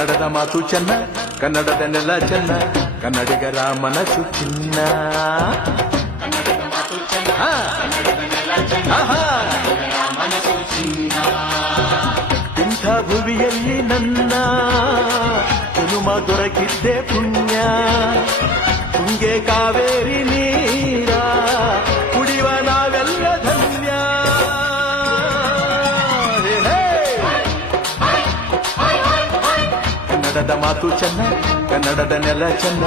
ಕನ್ನಡದ ಮಾತು ಚೆನ್ನ, ಕನ್ನಡದ ನೆಲ ಚೆನ್ನ, ಕನ್ನಡಿಗರ ಮನಸ್ಸು ಚಿನ್ನ. ಇಂಥ ಭುವಿಯಲ್ಲಿ ನನ್ನ ಜನುಮ ದೊರಕಿದ್ದೆ ಪುಣ್ಯ. ತುಂಗೆ ಕಾವೇರಿ ನೀರ ಕುಡಿವ ನಾವೆಲ್ಲ ಧನ್ಯ. ಕನ್ನಡದ ಮಾತು ಚೆನ್ನ, ಕನ್ನಡದ ನೆಲ ಚೆನ್ನ.